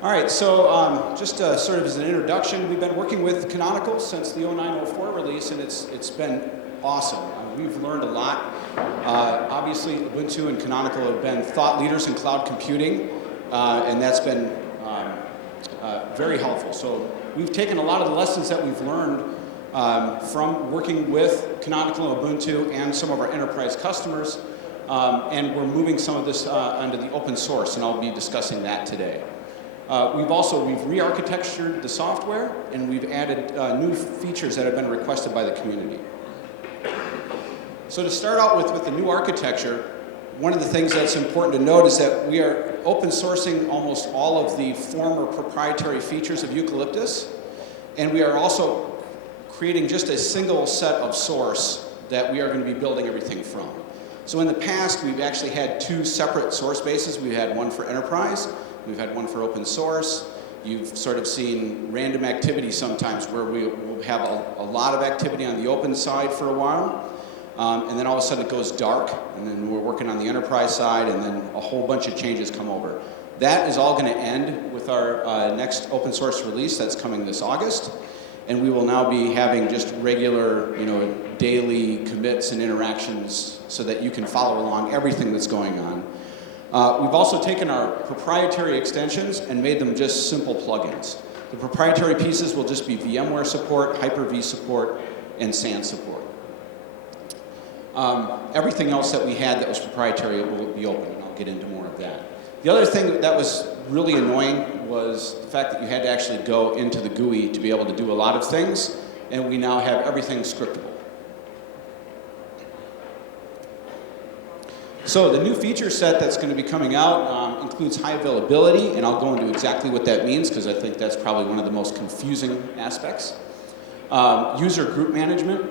All right, so just sort of as an introduction, we've been working with Canonical since the 0904 release, and it's been awesome. We've learned a lot. Obviously, Ubuntu and Canonical have been thought leaders in cloud computing, and that's been very helpful. So we've taken a lot of the lessons that we've learned from working with Canonical and Ubuntu and some of our enterprise customers, and we're moving some of this onto the open source, and I'll be discussing that today. We've re-architectured the software, and we've added new features that have been requested by the community. So to start out with the new architecture, one of the things that's important to note is that we are open sourcing almost all of the former proprietary features of Eucalyptus, and we are also creating just a single set of source that we are going to be building everything from. So in the past, we've actually had two separate source bases. We've had one for enterprise, we've had one for open source. You've sort of seen random activity sometimes where we will have a lot of activity on the open side for a while, and then all of a sudden it goes dark, and then we're working on the enterprise side, and then a whole bunch of changes come over. That is all going to end with our next open source release that's coming this August, and we will now be having just regular, daily commits and interactions so that you can follow along everything that's going on. We've also taken our proprietary extensions and made them just simple plugins. The proprietary pieces will just be VMware support, Hyper-V support, and SAN support. Everything else that we had that was proprietary will be open, and I'll get into more of that. The other thing that was really annoying was the fact that you had to actually go into the GUI to be able to do a lot of things, and we now have everything scriptable. So the new feature set that's going to be coming out includes high availability, and I'll go into exactly what that means because I think that's probably one of the most confusing aspects. User group management.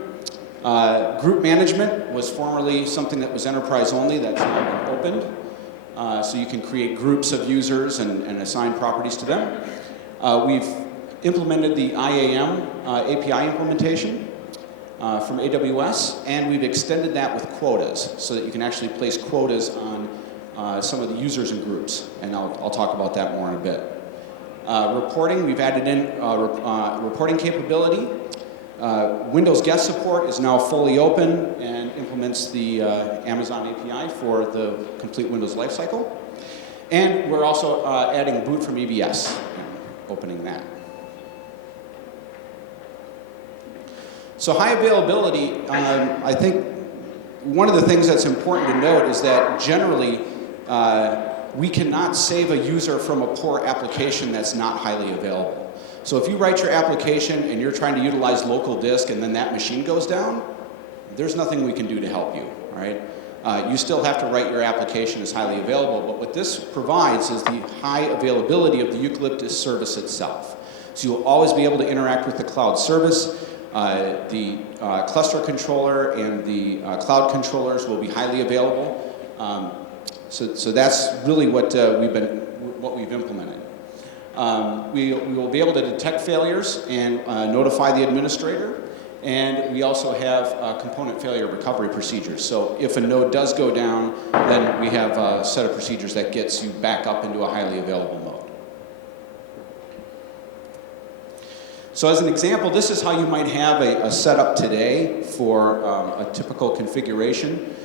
Group management was formerly something that was enterprise only. That's now been opened. So you can create groups of users and assign properties to them. We've implemented the IAM API implementation from AWS, and we've extended that with quotas so that you can actually place quotas on some of the users and groups, and I'll talk about that more in a bit. Reporting, we've added in reporting capability. Windows guest support is now fully open and implements the Amazon API for the complete Windows lifecycle. And we're also adding boot from EBS, opening that. So high availability, I think one of the things that's important to note is that generally we cannot save a user from a poor application that's not highly available. So if you write your application and you're trying to utilize local disk and then that machine goes down, there's nothing we can do to help you, all right? You still have to write your application as highly available, but what this provides is the high availability of the Eucalyptus service itself. So you'll always be able to interact with the cloud service. The cluster controller and the cloud controllers will be highly available. So that's really what we've implemented. We will be able to detect failures and notify the administrator, and we also have component failure recovery procedures. So if a node does go down, then we have a set of procedures that gets you back up into a highly available mode. So as an example, this is how you might have a setup today for a typical configuration.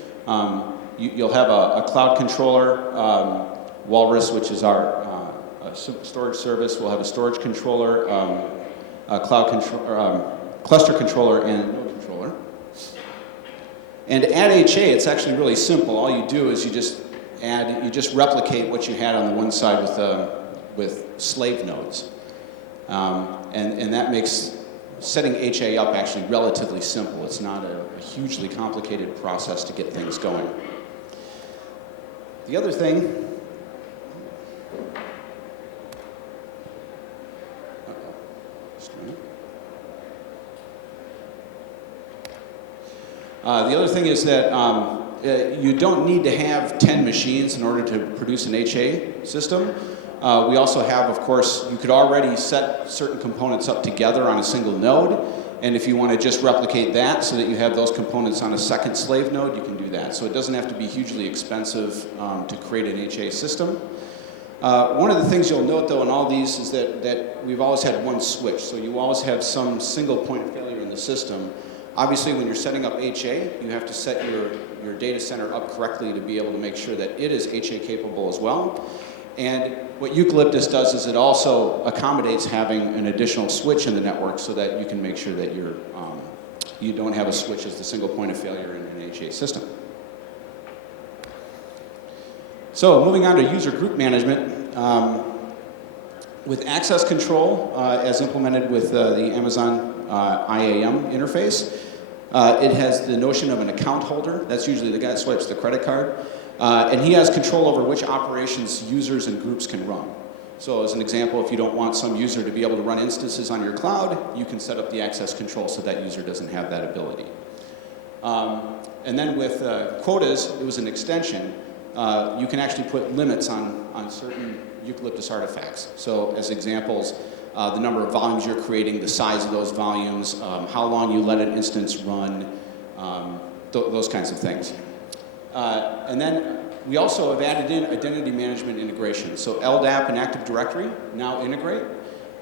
You'll have a cloud controller, Walrus, which is our storage service. We'll have a storage controller, cluster controller, and node controller. And to add HA, it's actually really simple. All you do is you just replicate what you had on the one side with slave nodes. And that makes setting HA up actually relatively simple. It's not a hugely complicated process to get things going. The other thing, is that you don't need to have 10 machines in order to produce an HA system. We also have, of course, you could already set certain components up together on a single node, and if you want to just replicate that so that you have those components on a second slave node, you can do that. So it doesn't have to be hugely expensive to create an HA system. One of the things you'll note, though, in all these is that we've always had one switch. So you always have some single point of failure in the system. Obviously, when you're setting up HA, you have to set your data center up correctly to be able to make sure that it is HA capable as well. And what Eucalyptus does is it also accommodates having an additional switch in the network so that you can make sure that you don't have a switch as the single point of failure in an HA system. So moving on to user group management, with access control as implemented with the Amazon IAM interface, it has the notion of an account holder. That's usually the guy that swipes the credit card. And he has control over which operations users and groups can run. So as an example, if you don't want some user to be able to run instances on your cloud, you can set up the access control so that user doesn't have that ability. And then with quotas, it was an extension. You can actually put limits on certain Eucalyptus artifacts. So as examples, the number of volumes you're creating, the size of those volumes, how long you let an instance run, those kinds of things. And then we also have added in identity management integration. So LDAP and Active Directory now integrate.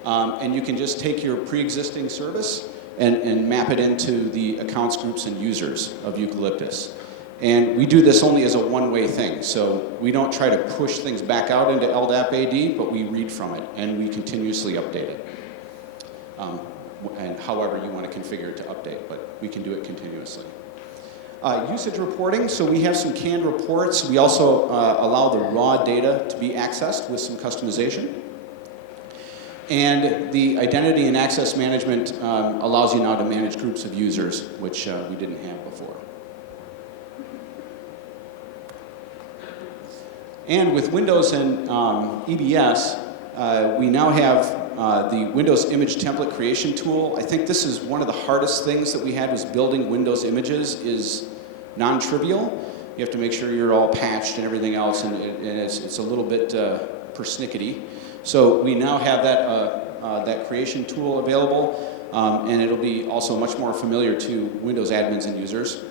And you can just take your pre-existing service and map it into the accounts, groups, and users of Eucalyptus. And we do this only as a one-way thing. So we don't try to push things back out into LDAP AD, but we read from it, and we continuously update it. And however you want to configure it to update, but we can do it continuously. Usage reporting, so we have some canned reports. We also allow the raw data to be accessed with some customization. And the identity and access management allows you now to manage groups of users, which we didn't have before. And with Windows and EBS, we now have the Windows image template creation tool. I think this is one of the hardest things that we had, was building Windows images is non-trivial. You have to make sure you're all patched and everything else, and it's a little bit persnickety. So we now have that creation tool available, and it'll be also much more familiar to Windows admins and users.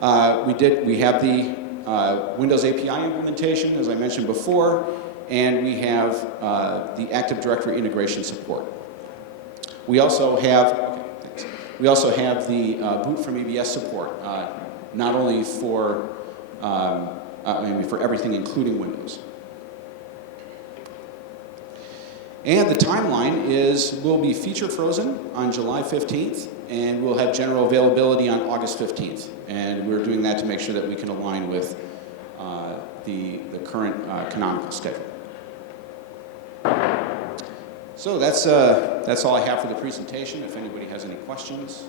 We have the Windows API implementation, as I mentioned before, and we have the Active Directory integration support. We also have, the boot from EBS support, not only for everything, including Windows. And the timeline is we'll be feature frozen on July 15th, and we'll have general availability on August 15th. And we're doing that to make sure that we can align with the current canonical schedule. So that's all I have for the presentation. If anybody has any questions.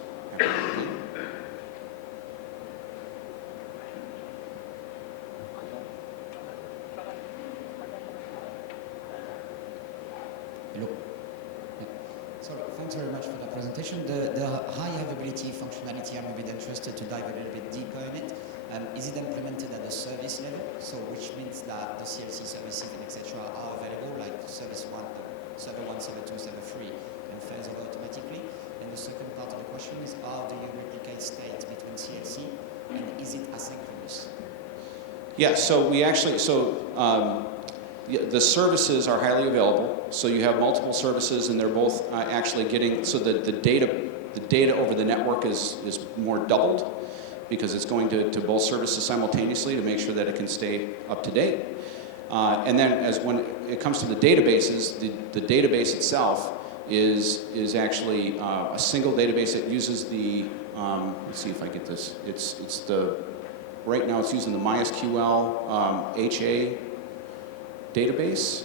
Hello. So thanks very much for the presentation. The high availability functionality, I'm a bit interested to dive a little bit deeper in it. Is it implemented at the service level? So which means that the CLC services and etc. are available, like service 1, server 1, server 2, server 3, and fails over automatically? And the second part of the question is, how do you replicate state between CLC, and is it asynchronous? Yeah, so we actually, the services are highly available. So you have multiple services, and they're both actually getting, so the data over the network is more doubled, because it's going to both services simultaneously to make sure that it can stay up to date. And then when it comes to the databases, the database itself is actually a single database that uses the, let's see if I get this, right now it's using the MySQL HA database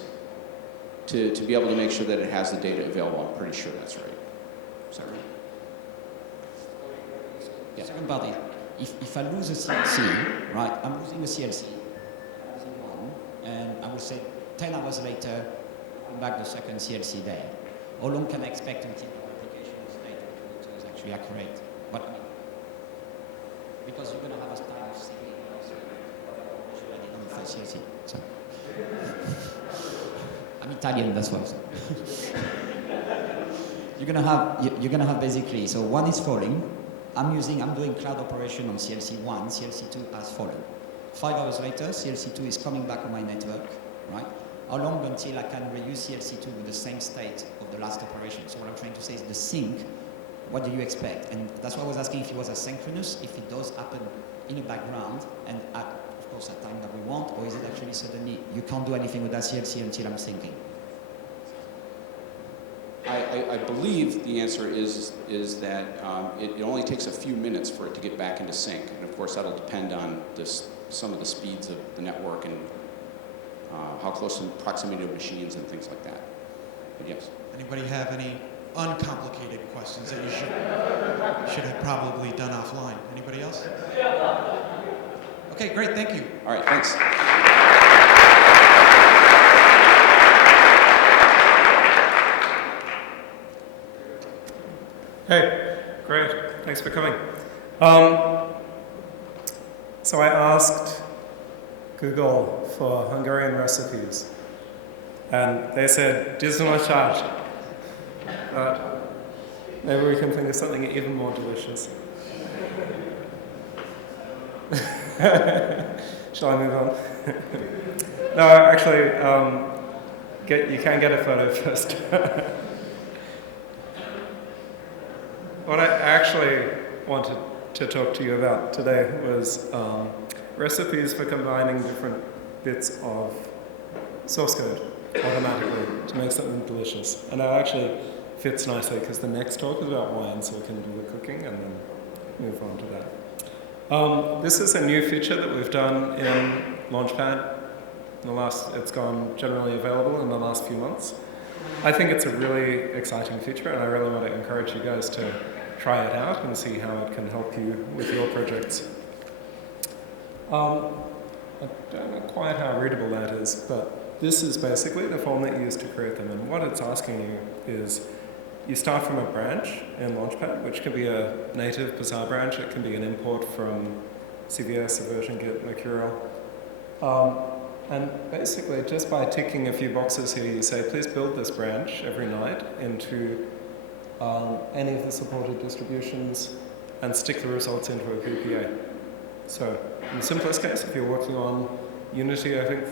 to be able to make sure that it has the data available. I'm pretty sure that's right. Is that right? Yeah. Second part is, if I lose a CLC, right, I'm losing a CLC, I'm losing one, and I will say 10 hours later, come back the second CLC day. How long can I expect until the replication of state is actually accurate? But I mean, because you're going to have a time of saving also, I did on the first CLC. So. I'm Italian, that's why. You're gonna have basically, so one is falling. I'm doing cloud operation on CLC 1, CLC 2 has fallen. 5 hours later, CLC 2 is coming back on my network, right? how long until I can reuse CLC2 with the same state of the last operation? So what I'm trying to say is the sync, what do you expect? And that's why I was asking if it was asynchronous, if it does happen in the background, and at, of course, at time that we want, or is it actually suddenly you can't do anything with that CLC until I'm syncing? I believe the answer is that it only takes a few minutes for it to get back into sync. And of course, that'll depend on some of the speeds of the network and how close in proximity to machines and things like that. But yes. Anybody have any uncomplicated questions that you should have probably done offline? Anybody else? Okay, great, thank you. All right, thanks. Hey, great. Thanks for coming. So I asked Google for Hungarian recipes, and they said, "Disney charge." Maybe we can think of something even more delicious. Shall I move on? No, actually, you can get a photo first. What I actually wanted to talk to you about today was recipes for combining different bits of source code automatically to make something delicious. And that actually fits nicely because the next talk is about wine, so we can do the cooking and then move on to that. This is a new feature that we've done in Launchpad. It's gone generally available in the last few months. I think it's a really exciting feature, and I really want to encourage you guys to try it out and see how it can help you with your projects. I don't know quite how readable that is, but this is basically the form that you use to create them. And what it's asking you is, you start from a branch in Launchpad, which can be a native Bazaar branch. It can be an import from CVS, a version Git, Mercurial. And basically, just by ticking a few boxes here, you say, please build this branch every night into any of the supported distributions and stick the results into a PPA. So in the simplest case, if you're working on Unity, I think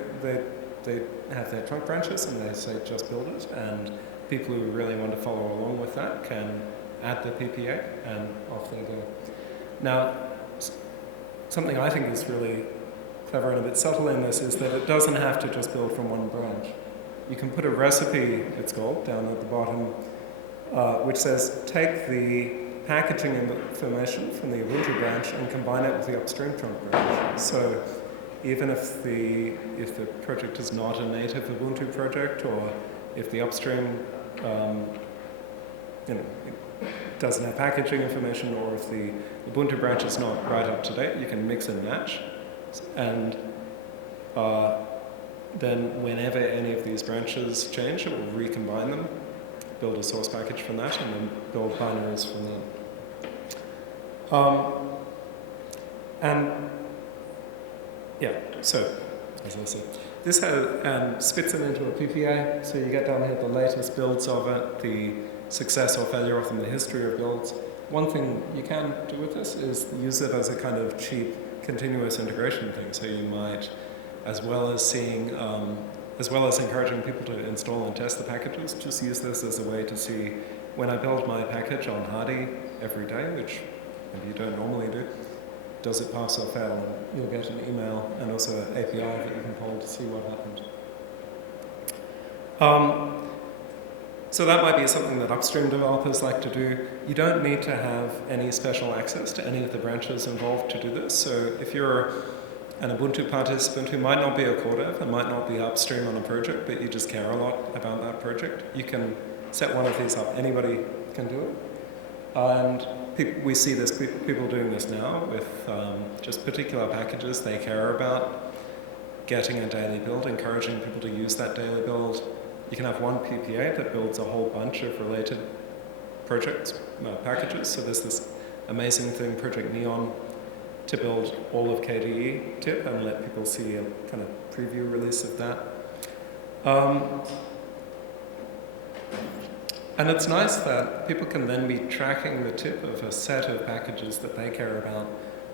they have their trunk branches and they say just build it, and people who really want to follow along with that can add the PPA and off they go. Now, something I think is really clever and a bit subtle in this is that it doesn't have to just build from one branch. You can put a recipe, it's called, down at the bottom, which says take the packaging information from the Ubuntu branch and combine it with the upstream trunk branch. So even if the project is not a native Ubuntu project, or if the upstream doesn't have packaging information, or if the Ubuntu branch is not right up to date, you can mix and match. And then whenever any of these branches change, it will recombine them, build a source package from that, and then build binaries from that. And yeah, so as I said, this spits it into a PPA, so you get down here the latest builds of it, the success or failure of them, the history of builds. One thing you can do with this is use it as a kind of cheap continuous integration thing. So you might, as well as encouraging people to install and test the packages, just use this as a way to see when I build my package on Hardy every day, which maybe you don't normally do, does it pass or fail? And you'll get an email and also an API that you can call to see what happened. So that might be something that upstream developers like to do. You don't need to have any special access to any of the branches involved to do this. So if you're an Ubuntu participant who might not be a core dev and might not be upstream on a project, but you just care a lot about that project, you can set one of these up. Anybody can do it. And we see this, people doing this now with just particular packages they care about, getting a daily build, encouraging people to use that daily build. You can have one PPA that builds a whole bunch of related projects, packages. So there's this amazing thing, Project Neon, to build all of KDE tip and let people see a kind of preview release of that. And it's nice that people can then be tracking the tip of a set of packages that they care about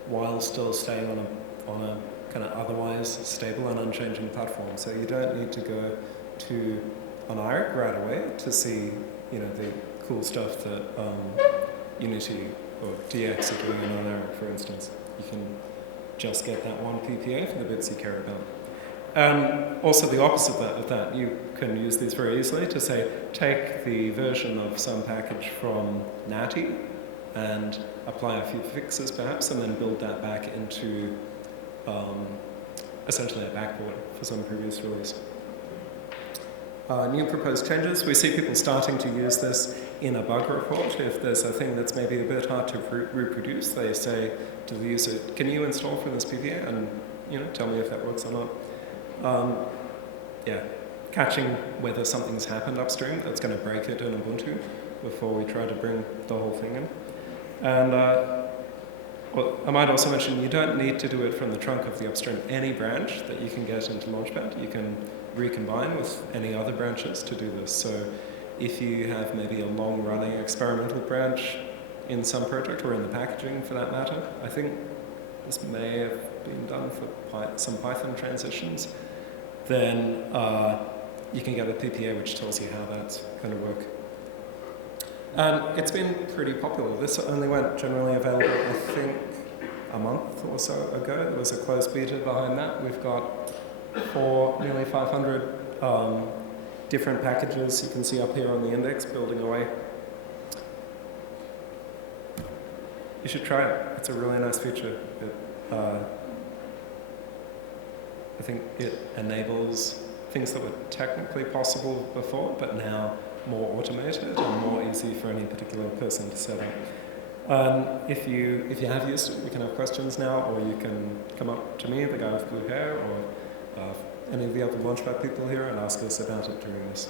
while still staying on a kind of otherwise stable and unchanging platform. So you don't need to go to Oneiric right away to see, you know, the cool stuff that Unity or DX are doing in Oneiric, for instance. You can just get that one PPA for the bits you care about. And also the opposite of that, you can use these very easily to say, take the version of some package from Natty and apply a few fixes perhaps, and then build that back into essentially a backboard for some previous release. New proposed changes, we see people starting to use this in a bug report. If there's a thing that's maybe a bit hard to reproduce, they say to the user, can you install from this PPA and, you know, tell me if that works or not. Yeah, catching whether something's happened upstream that's going to break it in Ubuntu before we try to bring the whole thing in. And well, I might also mention you don't need to do it from the trunk of the upstream. Any branch that you can get into Launchpad, you can recombine with any other branches to do this. So if you have maybe a long-running experimental branch in some project or in the packaging for that matter, I think this may have been done for some Python transitions, then you can get a PPA which tells you how that's going to work. And it's been pretty popular. This only went generally available, I think, a month or so ago. There was a closed beta behind that. We've got nearly 500 different packages you can see up here on the index building away. You should try it. It's a really nice feature. I think it enables things that were technically possible before, but now more automated and more easy for any particular person to set up. If you have used it, we can have questions now, or you can come up to me, the guy with blue hair, or any of the other Launchpad people here, and ask us about it during this.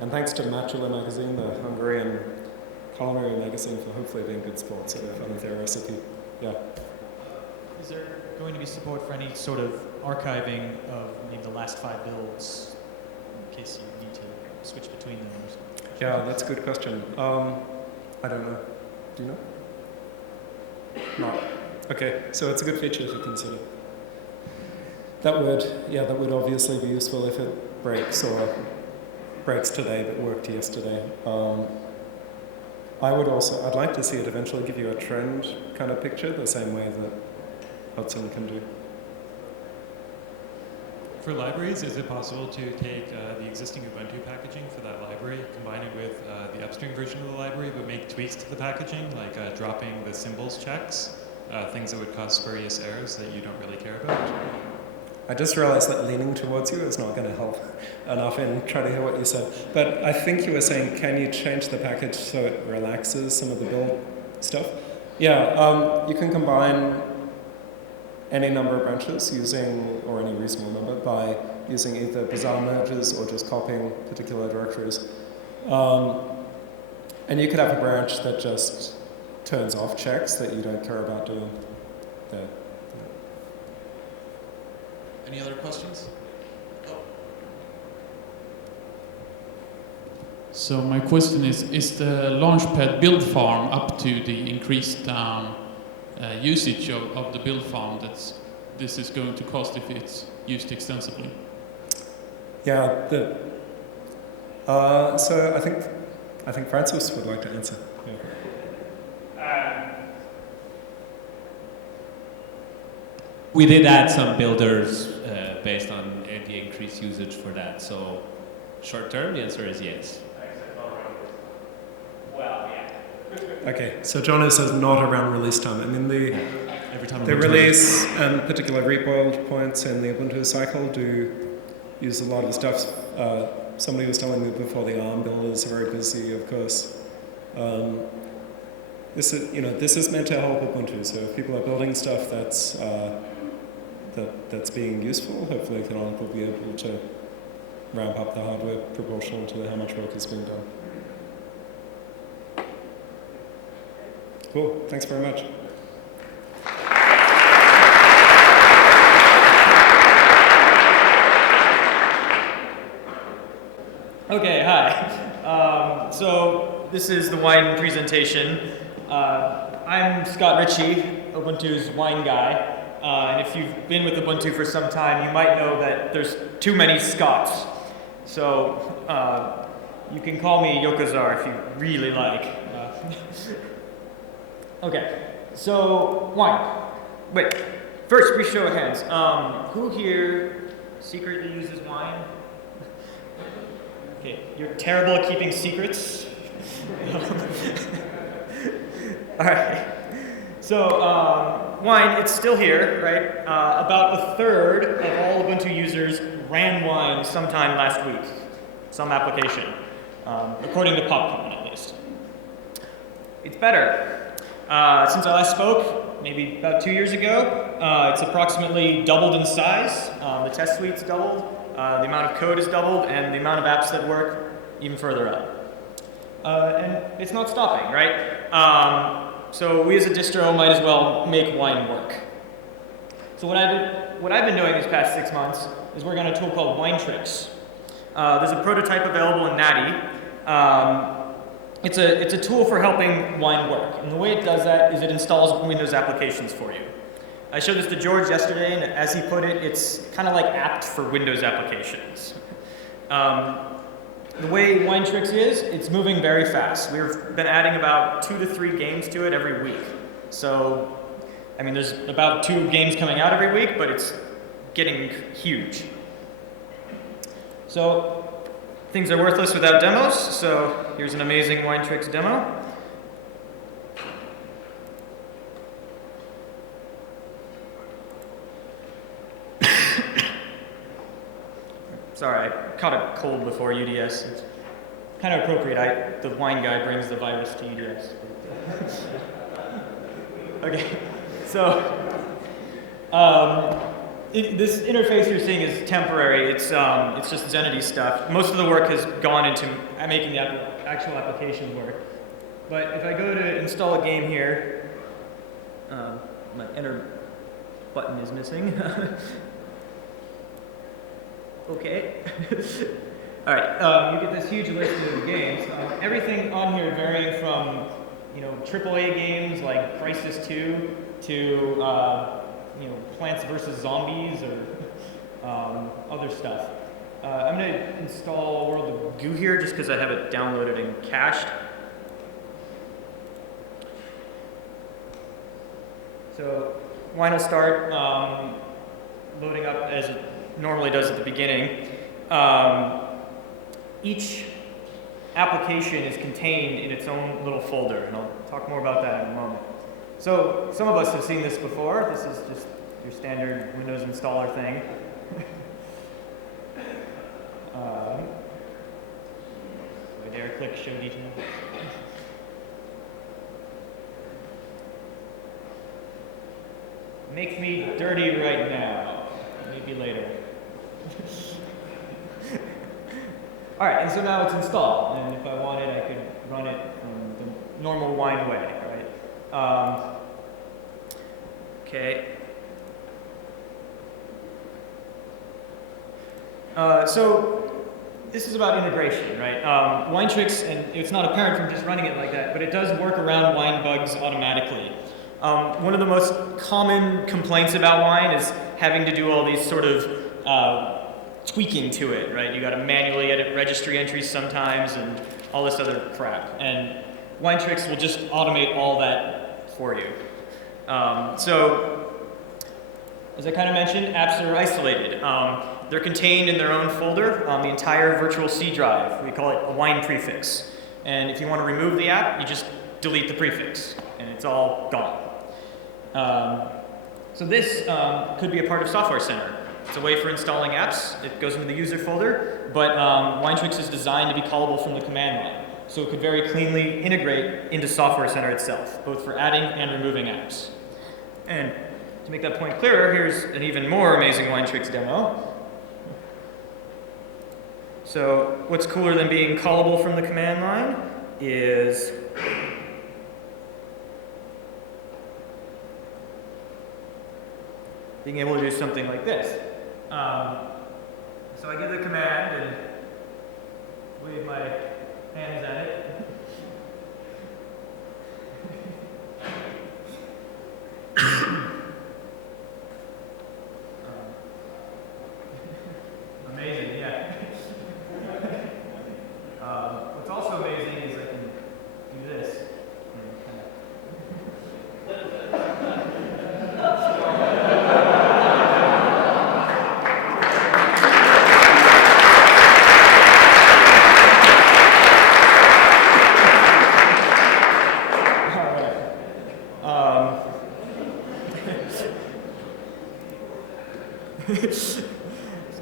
And thanks to Matula magazine, the Hungarian culinary magazine, for hopefully being good sports at funding their recipe. Yeah. Is there going to be support for any sort of archiving of maybe the last 5 builds in case you need to switch between them or something? Yeah, that's a good question. I don't know. Do you know? No. Okay, so it's a good feature to consider. That would obviously be useful if it breaks or breaks today but worked yesterday. I'd like to see it eventually give you a trend kind of picture, the same way that Hudson can do. For libraries, is it possible to take the existing Ubuntu packaging for that library, combine it with the upstream version of the library, but make tweaks to the packaging, like dropping the symbols checks, things that would cause spurious errors that you don't really care about? I just realized that leaning towards you is not going to help enough in trying to hear what you said. But I think you were saying, can you change the package so it relaxes some of the build stuff? Yeah, you can combine any number of branches using, or any reasonable number, by using either bizarre merges or just copying particular directories. And you could have a branch that just turns off checks that you don't care about doing there. Any other questions? Oh. So my question is the Launchpad build farm up to the increased usage of the build farm that this is going to cost if it's used extensively? Yeah, so I think Francis would like to answer. Yeah. We did add some builders based on the increased usage for that. So short term, the answer is yes. Well, yeah. Okay, so John says not around release time. I mean, Every time the release and particular rebuild points in the Ubuntu cycle do use a lot of stuff. Somebody was telling me before the ARM builders are very busy, of course. This is meant to help Ubuntu. So if people are building stuff that's being useful, hopefully Canonical will be able to ramp up the hardware proportional to how much work is being done. Cool. Thanks very much. Okay, hi. So this is the wine presentation. I'm Scott Reci, Ubuntu's wine guy. And if you've been with Ubuntu for some time, you might know that there's too many Scots. So you can call me Yokazar if you really like. Okay, so wine. Wait, first we show of hands. Who here secretly uses wine? Okay, you're terrible at keeping secrets. All right. So wine, it's still here, right? About a third of all Ubuntu users ran wine sometime last week, some application, according to Popcorn at least. It's better. Since I last spoke, maybe about 2 years ago, it's approximately doubled in size. The test suite's doubled, the amount of code is doubled, and the amount of apps that work even further up. And it's not stopping, right? So we as a distro might as well make wine work. So what I've been doing these past 6 months is working on a tool called Winetricks. There's a prototype available in Natty. It's a tool for helping wine work. And the way it does that is it installs Windows applications for you. I showed this to George yesterday, and as he put it, it's kind of like apt for Windows applications. The way Winetricks is, it's moving very fast. We've been adding about 2 to 3 games to it every week. So, I mean, there's about 2 games coming out every week, but it's getting huge. So, things are worthless without demos, so here's an amazing Winetricks demo. Sorry, I caught a cold before UDS. It's kind of appropriate. The wine guy brings the virus to UDS. Okay, so this interface you're seeing is temporary. It's just Zenity stuff. Most of the work has gone into making the actual application work. But if I go to install a game here, my enter button is missing. Okay. All right. You get this huge list of games. Everything on here varying from, AAA games like Crisis 2 to, Plants vs. Zombies or other stuff. I'm going to install World of Goo here just because I have it downloaded and cached. So Wine will start loading up as it normally does at the beginning. Each application is contained in its own little folder, and I'll talk more about that in a moment. So some of us have seen this before. This is just your standard Windows installer thing. Do I dare click show details? Makes me dirty right now. Maybe later. All right, and so now it's installed, and if I wanted, I could run it from the normal Wine way, right? Okay. So this is about integration, right? Winetricks, and it's not apparent from just running it like that, but it does work around wine bugs automatically. One of the most common complaints about wine is having to do all these sort of tweaking to it, right? You got to manually edit registry entries sometimes and all this other crap. And Winetricks will just automate all that for you. So, as I kind of mentioned, apps are isolated. They're contained in their own folder on the entire virtual C drive. We call it a wine prefix. And if you want to remove the app, you just delete the prefix, and it's all gone. So this could be a part of Software Center. It's a way for installing apps. It goes into the user folder, but Winetricks is designed to be callable from the command line. So it could very cleanly integrate into Software Center itself, both for adding and removing apps. And to make that point clearer, here's an even more amazing Winetricks demo. So what's cooler than being callable from the command line is being able to do something like this. So I give the command and wave my hands at it.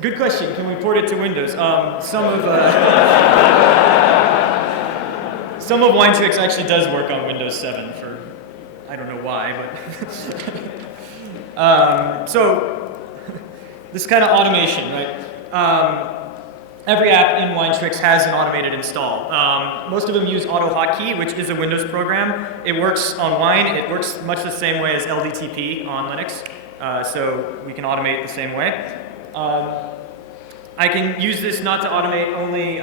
Good question. Can we port it to Windows? Some of Winetricks actually does work on Windows 7 for, I don't know why, but. So, this kind of automation, right? Every app in Winetricks has an automated install. Most of them use AutoHotkey, which is a Windows program. It works on Wine. It works much the same way as LDTP on Linux, so we can automate the same way. I can use this not to automate only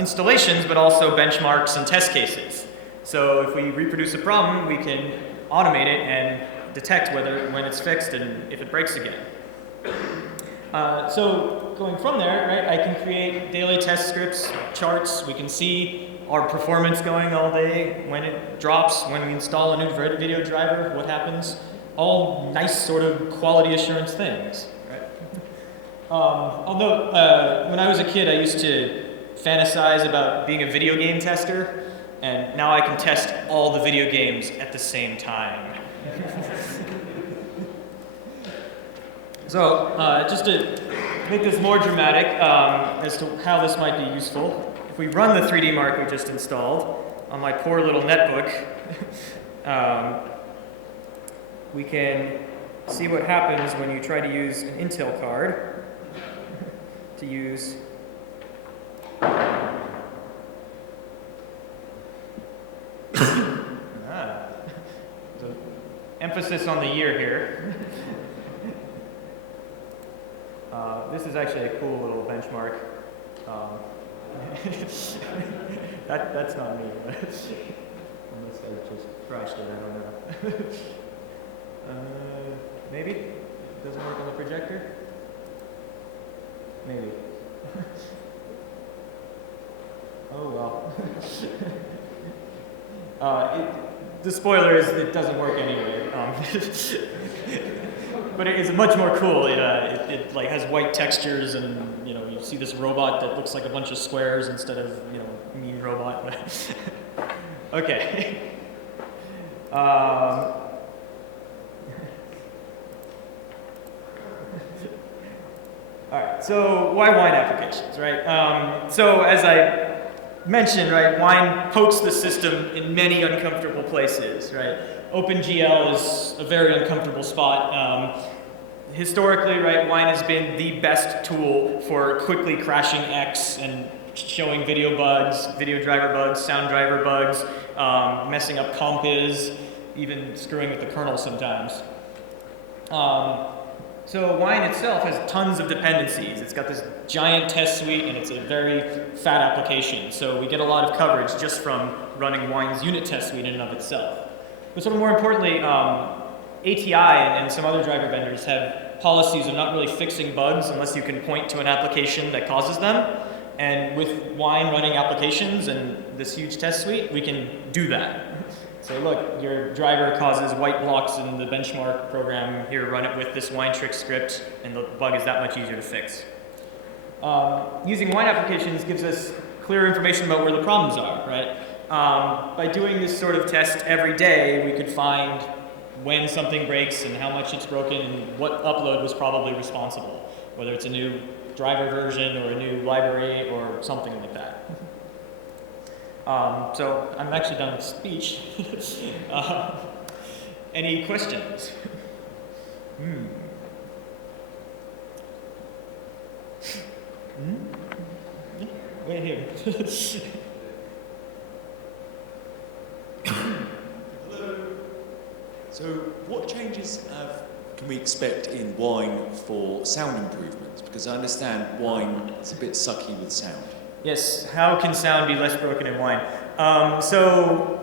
installations, but also benchmarks and test cases. So if we reproduce a problem, we can automate it and detect when it's fixed and if it breaks again. So going from there, right, I can create daily test scripts, charts. We can see our performance going all day, when it drops, when we install a new video driver, what happens. All nice sort of quality assurance things. Although, when I was a kid, I used to fantasize about being a video game tester, and now I can test all the video games at the same time. So, just to make this more dramatic as to how this might be useful, if we run the 3D Mark we just installed on my poor little netbook, we can see what happens when you try to use an Intel card to use so emphasis on the year here. This is actually a cool little benchmark. That's not me, but unless I just crashed it, I don't know. Maybe? Doesn't work on the projector? Maybe. Oh well. The spoiler is it doesn't work anyway. But it is much more cool. It like has white textures, and you see this robot that looks like a bunch of squares instead of mean robot. Okay. All right, so why Wine applications, right? So as I mentioned, right, Wine pokes the system in many uncomfortable places, right? OpenGL is a very uncomfortable spot. Historically, right, Wine has been the best tool for quickly crashing X and showing video bugs, video driver bugs, sound driver bugs, messing up compiz, even screwing with the kernel sometimes. So Wine itself has tons of dependencies. It's got this giant test suite, and it's a very fat application. So we get a lot of coverage just from running Wine's unit test suite in and of itself. But sort of more importantly, ATI and some other driver vendors have policies of not really fixing bugs unless you can point to an application that causes them. And with Wine running applications and this huge test suite, we can do that. So look, your driver causes white blocks in the benchmark program. Here, run it with this Winetrick script, and the bug is that much easier to fix. Using Wine applications gives us clear information about where the problems are, right? By doing this sort of test every day, we could find when something breaks and how much it's broken and what upload was probably responsible, whether it's a new driver version or a new library or something like that. So I'm actually done with speech. Any questions? Wait here. Hello. So what changes can we expect in Wine for sound improvements? Because I understand Wine is a bit sucky with sound. Yes, how can sound be less broken in Wine? So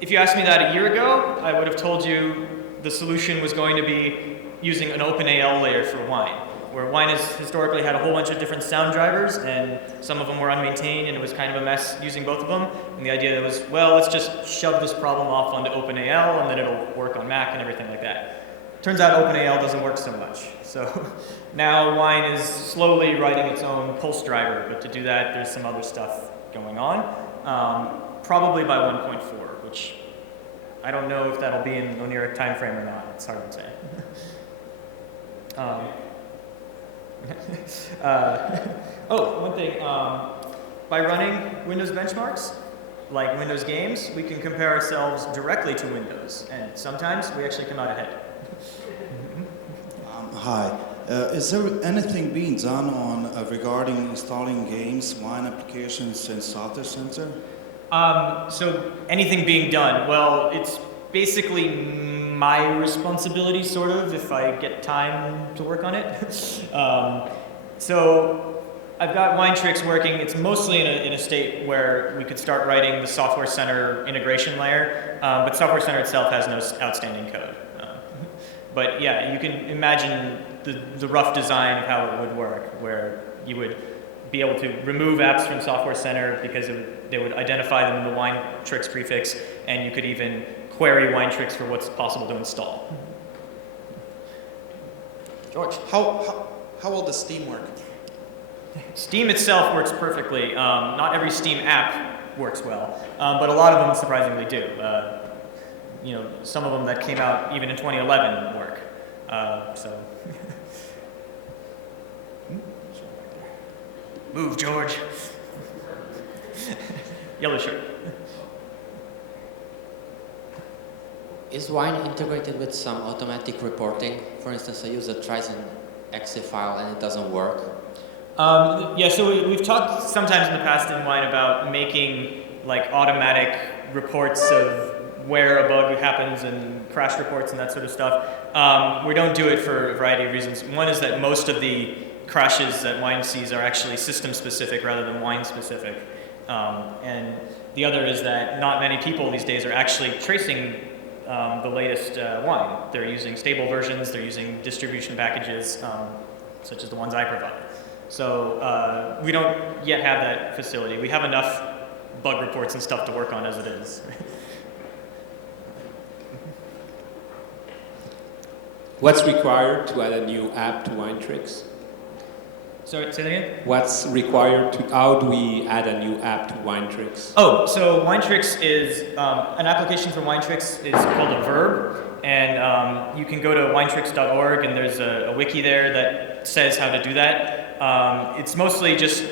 if you asked me that a year ago, I would have told you the solution was going to be using an OpenAL layer for Wine, where Wine has historically had a whole bunch of different sound drivers, and some of them were unmaintained, and it was kind of a mess using both of them. And the idea was, well, let's just shove this problem off onto OpenAL, and then it'll work on Mac and everything like that. Turns out OpenAL doesn't work so much. So now Wine is slowly writing its own Pulse driver, but to do that, there's some other stuff going on. Probably by 1.4, which I don't know if that'll be in Oneiric timeframe or not. It's hard to say. One thing. By running Windows benchmarks, like Windows games, we can compare ourselves directly to Windows, and sometimes we actually come out ahead. Hi. Is there anything being done on regarding installing games, Wine applications in Software Center? So anything being done? Well, it's basically my responsibility, sort of, if I get time to work on it. So I've got Winetricks working. It's mostly in a state where we could start writing the Software Center integration layer, but Software Center itself has no outstanding code. But yeah, you can imagine the rough design of how it would work, where you would be able to remove apps from Software Center because they would identify them in the Winetricks prefix, and you could even query Winetricks for what's possible to install. George? How will the Steam work? Steam itself works perfectly. Not every Steam app works well, but a lot of them surprisingly do. Some of them that came out even in 2011 work. Move, George. Yellow shirt. Is Wine integrated with some automatic reporting? For instance, a user tries an exe file and it doesn't work. So we've talked sometimes in the past in Wine about making like automatic reports of where a bug happens and crash reports and that sort of stuff. We don't do it for a variety of reasons. One is that most of the crashes that Wine sees are actually system specific rather than Wine specific. And the other is that not many people these days are actually tracing the latest Wine. They're using stable versions, they're using distribution packages, such as the ones I provide. So we don't yet have that facility. We have enough bug reports and stuff to work on as it is. What's required to add a new app to Winetricks? Sorry, say that again? What's required to, how do we add a new app to Winetricks? Oh, so Winetricks is, an application for Winetricks is called a verb, and you can go to winetricks.org and there's a wiki there that says how to do that. It's mostly just,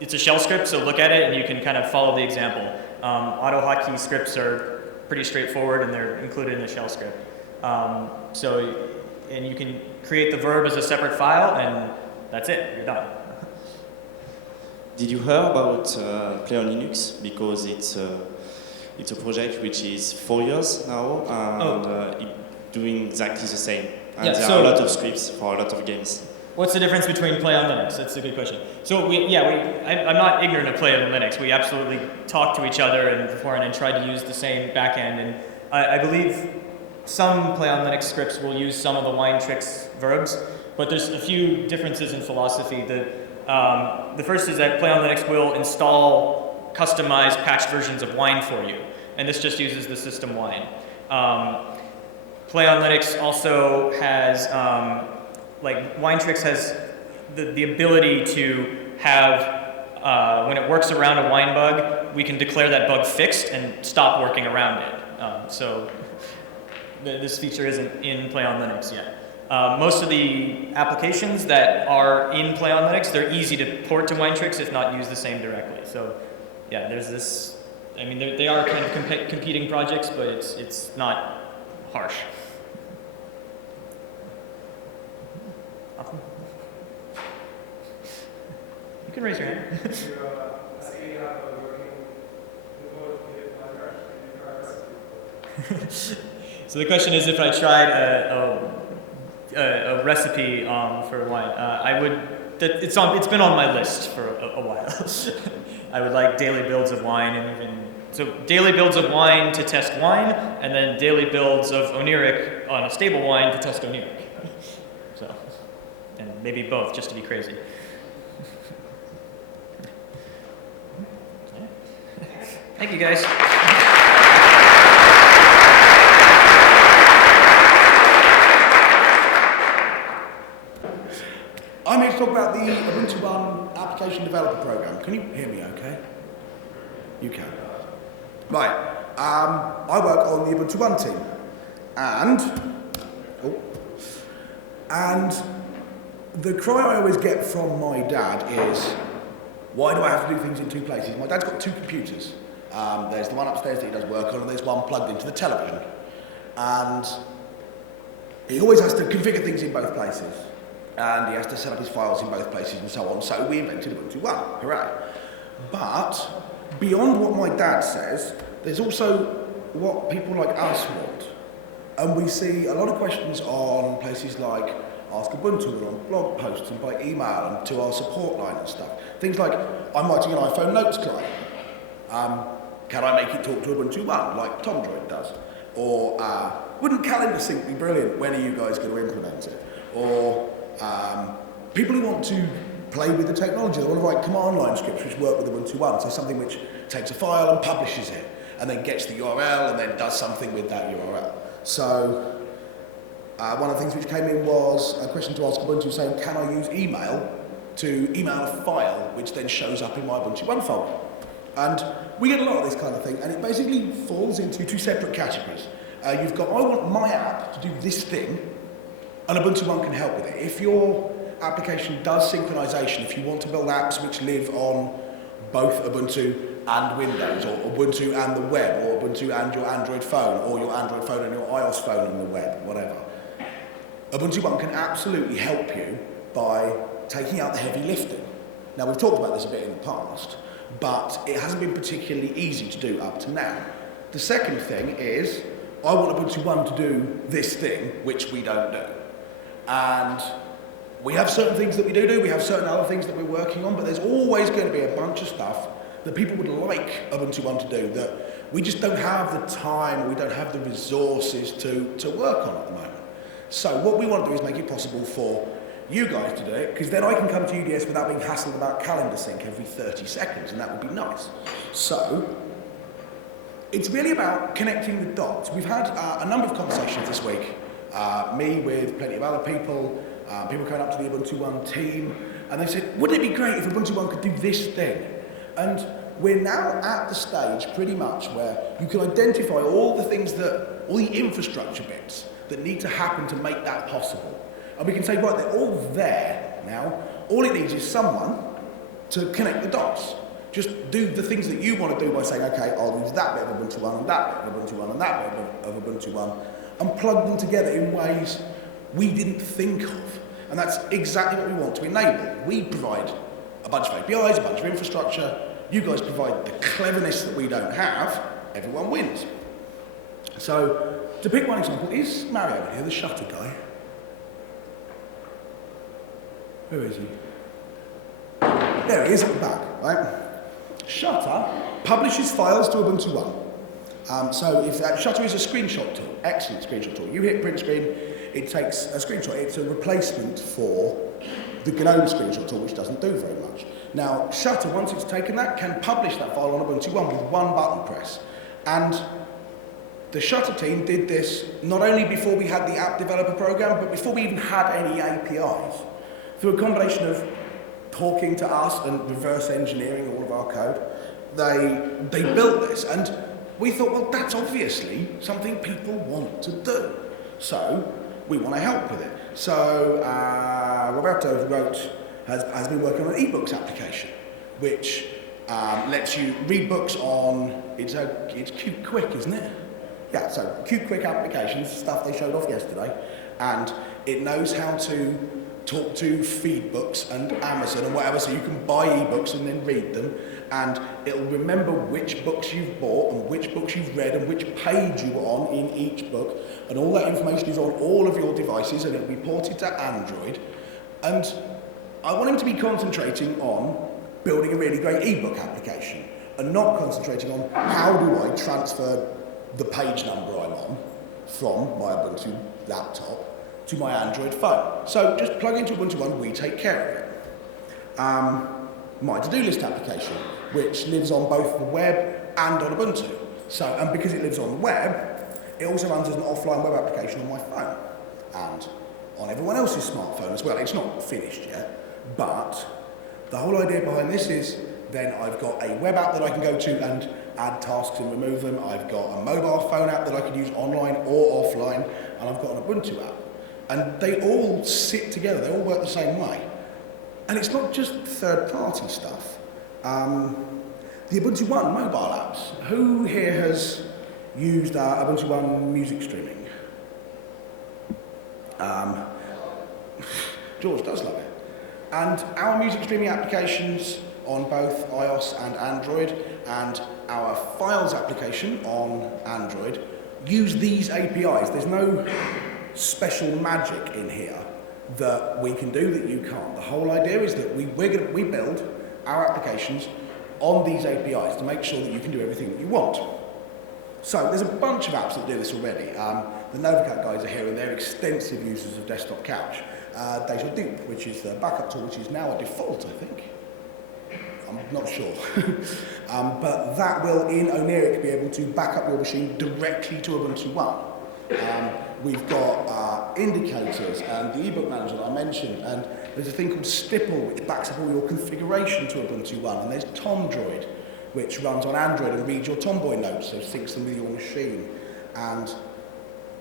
it's a shell script, so look at it and you can kind of follow the example. Auto hotkey scripts are pretty straightforward and they're included in the shell script. And you can create the verb as a separate file and that's it, you're done. Did you hear about Play on Linux? Because it's a project which is 4 years now and it's doing exactly the same. And there are a lot of scripts for a lot of games. What's the difference between Play on Linux? That's a good question. So I'm not ignorant of Play on Linux. We absolutely talked to each other and beforehand and tried to use the same backend. And I believe some Play on Linux scripts will use some of the Winetricks verbs, but there's a few differences in philosophy. The first is that Play on Linux will install customized patched versions of Wine for you, and this just uses the system Wine. Play on Linux also has, Winetricks has the ability to have, when it works around a Wine bug, we can declare that bug fixed and stop working around it. This feature isn't in Play on Linux yet. Most of the applications that are in Play on Linux, they're easy to port to Winetricks if not use the same directly. So yeah, there's this, I mean, they are kind of competing projects, but it's not harsh. Awesome. You can raise your hand. So the question is, if I tried a recipe for wine, I would. It's been on my list for a while. I would like daily builds of wine, and daily builds of wine to test wine, and then daily builds of Oneiric on a stable wine to test Oneiric. So, and maybe both, just to be crazy. Thank you, guys. I'm here to talk about the Ubuntu One application developer program. Can you hear me okay? You can. Right. I work on the Ubuntu One team. And the cry I always get from my dad is, why do I have to do things in two places? My dad's got two computers. There's the one upstairs that he does work on, and there's one plugged into the television. And he always has to configure things in both places. And he has to set up his files in both places and so on. So we invented Ubuntu One, hooray. But beyond what my dad says, there's also what people like us want. And we see a lot of questions on places like Ask Ubuntu and on blog posts and by email and to our support line and stuff. Things like, I'm writing an iPhone notes client. Can I make it talk to Ubuntu One like Tom Droid does? Or wouldn't calendar sync be brilliant? When are you guys going to implement it? Or people who want to play with the technology, they want to write command line scripts which work with Ubuntu One. So something which takes a file and publishes it, and then gets the URL and then does something with that URL. So one of the things which came in was a question to Ask Ubuntu saying, can I use email to email a file which then shows up in my Ubuntu One folder? And we get a lot of this kind of thing, and it basically falls into two separate categories. You've got, I want my app to do this thing, and Ubuntu One can help with it. If your application does synchronization, if you want to build apps which live on both Ubuntu and Windows, or Ubuntu and the web, or Ubuntu and your Android phone, or your Android phone and your iOS phone and the web, whatever, Ubuntu One can absolutely help you by taking out the heavy lifting. Now, we've talked about this a bit in the past, but it hasn't been particularly easy to do up to now. The second thing is, I want Ubuntu One to do this thing, which we don't do. And we have certain things that we do, we have certain other things that we're working on, but there's always going to be a bunch of stuff that people would like Ubuntu One to do that we just don't have the time, or we don't have the resources to work on at the moment. So what we want to do is make it possible for you guys to do it, because then I can come to UDS without being hassled about calendar sync every 30 seconds, and that would be nice. So it's really about connecting the dots. We've had a number of conversations this week, me with plenty of other people, people coming up to the Ubuntu One team, and they said, wouldn't it be great if Ubuntu One could do this thing? And we're now at the stage, pretty much, where you can identify all the things that, all the infrastructure bits that need to happen to make that possible. And we can say, right, they're all there now. All it needs is someone to connect the dots. Just do the things that you want to do by saying, okay, I'll use that bit of Ubuntu One and that bit of Ubuntu One and that bit of Ubuntu One, and plug them together in ways we didn't think of. And that's exactly what we want to enable. We provide a bunch of APIs, a bunch of infrastructure. You guys provide the cleverness that we don't have. Everyone wins. So, to pick one example, is Mario here, the Shutter guy? Who is he? There he is at the back, right? Shutter publishes files to Ubuntu One. So if Shutter is a screenshot tool, excellent screenshot tool. You hit print screen, it takes a screenshot. It's a replacement for the GNOME screenshot tool, which doesn't do very much. Now, Shutter, once it's taken that, can publish that file on Ubuntu One with one button press. And the Shutter team did this not only before we had the app developer program, but before we even had any APIs. Through a combination of talking to us and reverse engineering all of our code, they built this. And we thought, well, that's obviously something people want to do. So we want to help with it. So Roberto has been working on an ebooks application, which lets you read books on, it's Qt Quick, isn't it? Yeah, so Qt Quick applications, stuff they showed off yesterday, and it knows how to talk to Feedbooks and Amazon and whatever, so you can buy ebooks and then read them, and it'll remember which books you've bought and which books you've read and which page you were on in each book, and all that information is on all of your devices, and it'll be ported to Android. And I want him to be concentrating on building a really great ebook application and not concentrating on how do I transfer the page number I'm on from my Ubuntu laptop to my Android phone. So just plug into Ubuntu One, we take care of it. My to-do list application, which lives on both the web and on Ubuntu. So, and because it lives on the web, it also runs as an offline web application on my phone and on everyone else's smartphone as well. It's not finished yet, but the whole idea behind this is then I've got a web app that I can go to and add tasks and remove them. I've got a mobile phone app that I can use online or offline, and I've got an Ubuntu app. And they all sit together, they all work the same way. And it's not just third-party stuff. The Ubuntu One mobile apps. Who here has used Ubuntu One music streaming? George does love it. And our music streaming applications on both iOS and Android, and our Files application on Android, use these APIs. There's no special magic in here that we can do that you can't. The whole idea is that we build our applications on these APIs to make sure that you can do everything that you want. So there's a bunch of apps that do this already. The Novacat guys are here and they're extensive users of Desktop Couch. Deja Dupe, which is the backup tool, which is now a default, I think. I'm not sure. But that will, in Oneiric, be able to back up your machine directly to Ubuntu One. We've got indicators and the ebook manager that I mentioned, and there's a thing called Stipple, which backs up all your configuration to Ubuntu One, and there's Tomdroid, which runs on Android and reads your Tomboy notes, so syncs them with your machine. And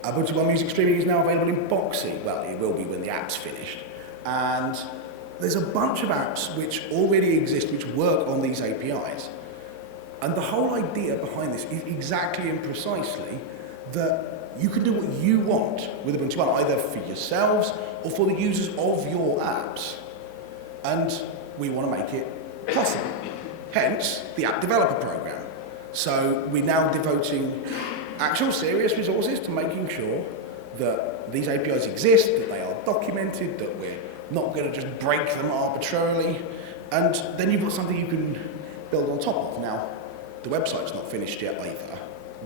Ubuntu One music streaming is now available in Boxy. Well, it will be when the app's finished. And there's a bunch of apps which already exist which work on these APIs. And the whole idea behind this is exactly and precisely that you can do what you want with Ubuntu One, either for yourselves or for the users of your apps. And we want to make it possible. Hence, the App Developer Program. So we're now devoting actual serious resources to making sure that these APIs exist, that they are documented, that we're not going to just break them arbitrarily. And then you've got something you can build on top of. Now, the website's not finished yet either,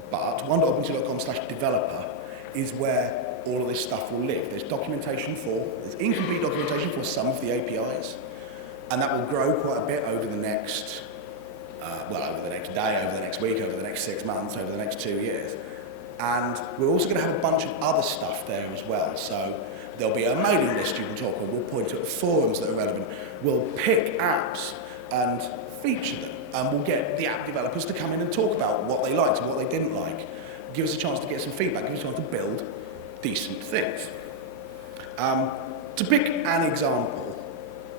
but one.ubuntu.com/developer is where all of this stuff will live. There's incomplete documentation for some of the APIs, and that will grow quite a bit over the next, over the next day, over the next week, over the next 6 months, over the next 2 years. And we're also going to have a bunch of other stuff there as well. So there'll be a mailing list you can talk with. We'll point to forums that are relevant. We'll pick apps and feature them. And we'll get the app developers to come in and talk about what they liked and what they didn't like. Give us a chance to get some feedback, give us a chance to build decent things. To pick an example,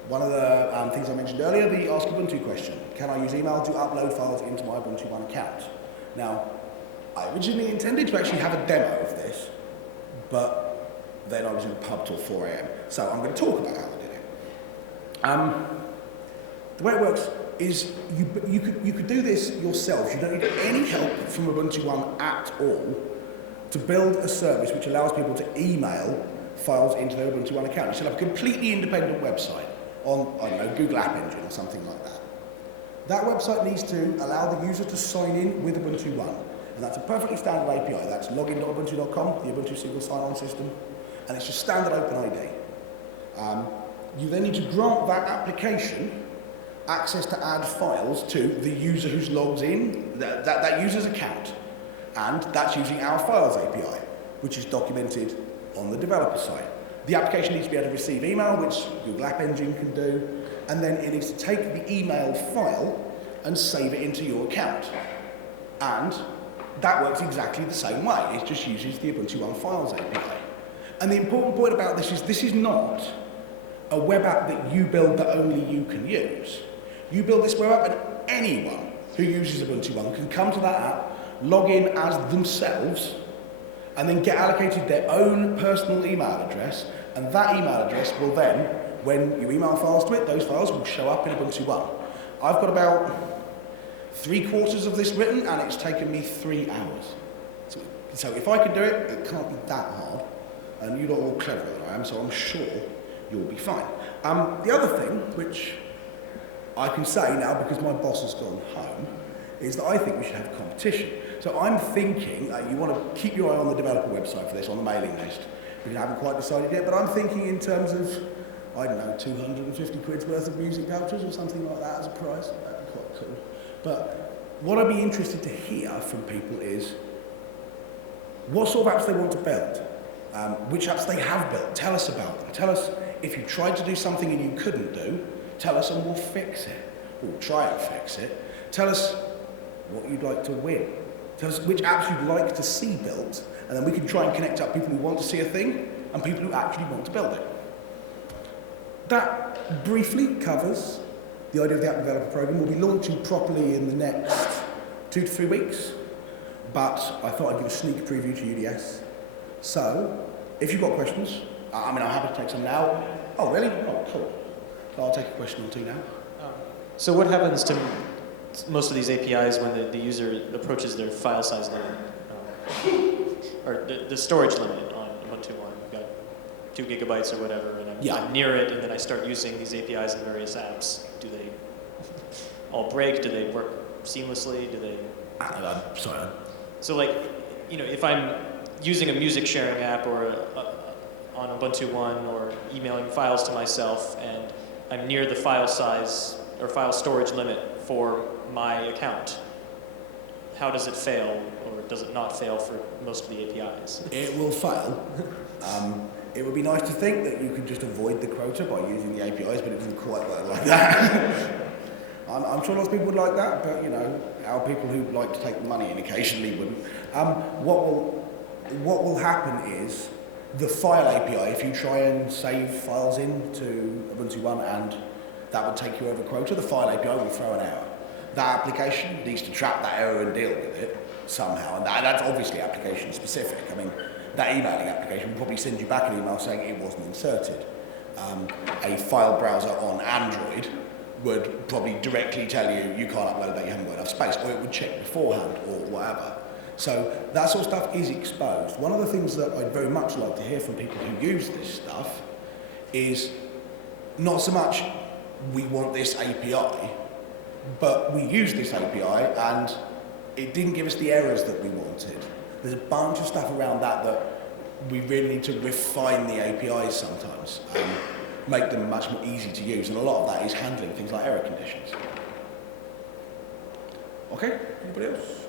one of the things I mentioned earlier, the Ask Ubuntu question. Can I use email to upload files into my Ubuntu One account? Now, I originally intended to actually have a demo of this, but then I was in a pub till 4 AM. So I'm going to talk about how I did it. The way it works is you could do this yourself. You don't need any help from Ubuntu One at all to build a service which allows people to email files into their Ubuntu One account. You set up a completely independent website on, I don't know, Google App Engine or something like that. That website needs to allow the user to sign in with Ubuntu One. And that's a perfectly standard API. That's login.ubuntu.com, the Ubuntu single sign-on system. And it's just standard OpenID. You then need to grant that application access to add files to the user who's logged in, that user's account. And that's using our Files API, which is documented on the developer side. The application needs to be able to receive email, which Google App Engine can do, and then it needs to take the emailed file and save it into your account. And that works exactly the same way. It just uses the Ubuntu One Files API. And the important point about this is not a web app that you build that only you can use. You build this web app and anyone who uses Ubuntu One can come to that app, log in as themselves, and then get allocated their own personal email address, and that email address will then, when you email files to it, those files will show up in Ubuntu One. I've got about 3/4 of this written, and it's taken me 3 hours. So if I can do it, it can't be that hard, and you're not all cleverer than I am, so I'm sure you'll be fine. The other thing, which I can say now because my boss has gone home, is that I think we should have a competition. So I'm thinking, you want to keep your eye on the developer website for this, on the mailing list. We haven't quite decided yet, but I'm thinking in terms of, I don't know, 250 quid's worth of music vouchers or something like that as a prize. That'd be quite cool. But what I'd be interested to hear from people is what sort of apps they want to build, which apps they have built. Tell us about them. Tell us if you tried to do something and you couldn't do, tell us and we'll fix it. We'll try and fix it. Tell us what you'd like to win. Tell us which apps you'd like to see built, and then we can try and connect up people who want to see a thing and people who actually want to build it. That briefly covers the idea of the app developer program. We'll be launching properly in the next 2 to 3 weeks, but I thought I'd give a sneak preview to UDS. So, if you've got questions, I'm happy to take some now. Oh, really? Oh, cool. So I'll take a question or two now. So what happens to most of these APIs when the user approaches their file size limit? Or the storage limit on Ubuntu One? I've got 2 gigabytes or whatever, and I'm near it, and then I start using these APIs in various apps. Do they all break? Do they work seamlessly? Do they... Sorry. So if I'm using a music sharing app or on Ubuntu One or emailing files to myself and I'm near the file size or file storage limit for my account, how does it fail, or does it not fail for most of the APIs? It will fail. It would be nice to think that you could just avoid the quota by using the APIs, but it doesn't quite work like that. I'm sure lots of people would like that, but our people who like to take the money in occasionally wouldn't. What will happen is the file API, if you try and save files into Ubuntu One and that would take you over quota, the file API will throw an error. That application needs to trap that error and deal with it somehow, and that's obviously application specific. That emailing application will probably send you back an email saying it wasn't inserted. A file browser on Android would probably directly tell you you can't upload that, you haven't got enough space, or it would check beforehand or whatever. So that sort of stuff is exposed. One of the things that I'd very much like to hear from people who use this stuff is not so much we want this API, but we use this API and it didn't give us the errors that we wanted. There's a bunch of stuff around that we really need to refine the APIs sometimes and make them much more easy to use, and a lot of that is handling things like error conditions. Okay, anybody else?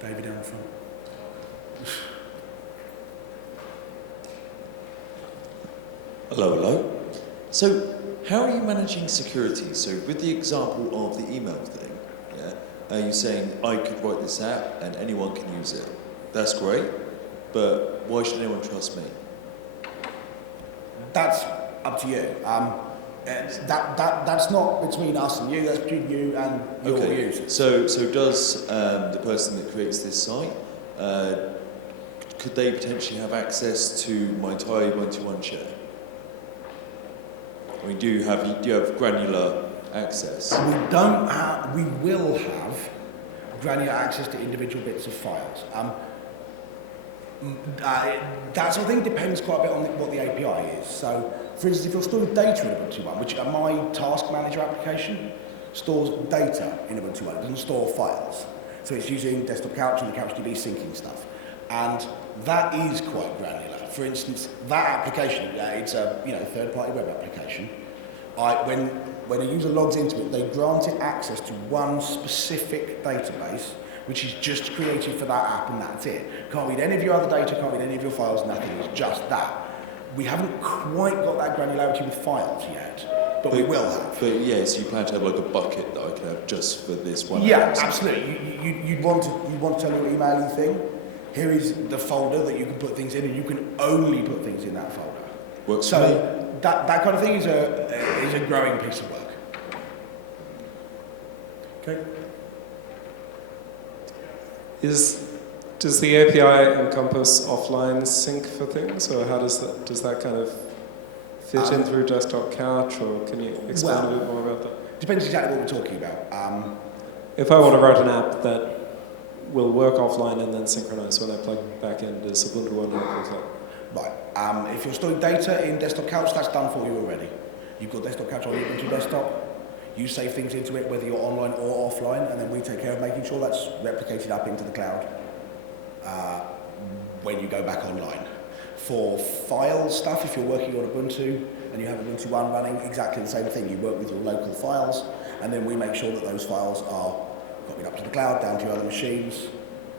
David down the front. Hello. So, how are you managing security? So, with the example of the email thing, are you saying I could write this app and anyone can use it? That's great, but why should anyone trust me? That's up to you. That's not between us and you. That's between you and your users. So does the person that creates this site, could they potentially have access to my entire Ubuntu One share? Do you have granular access? We will have granular access to individual bits of files. That sort of thing depends quite a bit on what the API is. So, for instance, if you're storing data in Ubuntu One, which my task manager application stores data in Ubuntu One, it doesn't store files. So it's using Desktop Couch and the CouchDB syncing stuff. And that is quite granular. For instance, that application, it's a third-party web application. When a user logs into it, they grant it access to one specific database, which is just created for that app, and that's it. Can't read any of your other data, can't read any of your files, nothing. It's just that. We haven't quite got that granularity with files yet, but we will have. But yes, you plan to have like a bucket that I can have just for this one. Yeah, absolutely. You'd want to tell your emailing thing. Here is the folder that you can put things in, and you can only put things in that folder. Works so for me. That kind of thing is a growing piece of work. Okay. Does the API encompass offline sync for things, or how does that kind of fit in through Desktop Couch, or can you explain a bit more about that? Depends exactly what we're talking about. If I want to write an app that will work offline and then synchronize when I plug back in, does Ubuntu One work with that? Right. If you're storing data in Desktop Couch, that's done for you already. You've got Desktop Couch on your Ubuntu desktop. You save things into it, whether you're online or offline, and then we take care of making sure that's replicated up into the cloud when you go back online. For file stuff, if you're working on Ubuntu and you have Ubuntu One running, exactly the same thing. You work with your local files, and then we make sure that those files are copied up to the cloud, down to your other machines,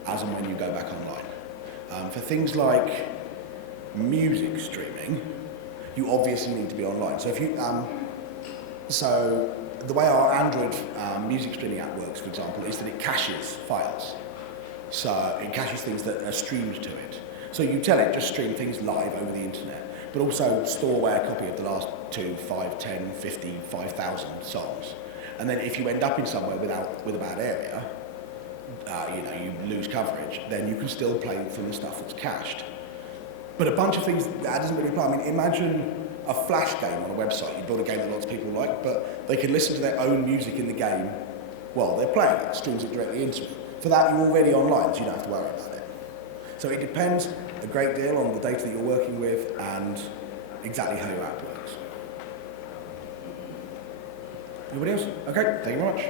as and when you go back online. For things like music streaming, you obviously need to be online. So if you, so the way our Android music streaming app works, for example, is that it caches files. So it caches things that are streamed to it. So you tell it just stream things live over the internet, but also store away a copy of the last 2, 5, 10, 50, 5,000 songs. And then if you end up in somewhere with a bad area, you lose coverage, then you can still play from the stuff that's cached. But a bunch of things, that doesn't really apply. I mean, imagine a Flash game on a website. You build a game that lots of people like, but they can listen to their own music in the game while they're playing it, streams it directly into it. For that, you're already online, so you don't have to worry about it. So it depends a great deal on the data that you're working with and exactly how your app works. Anybody else? Okay, thank you very much.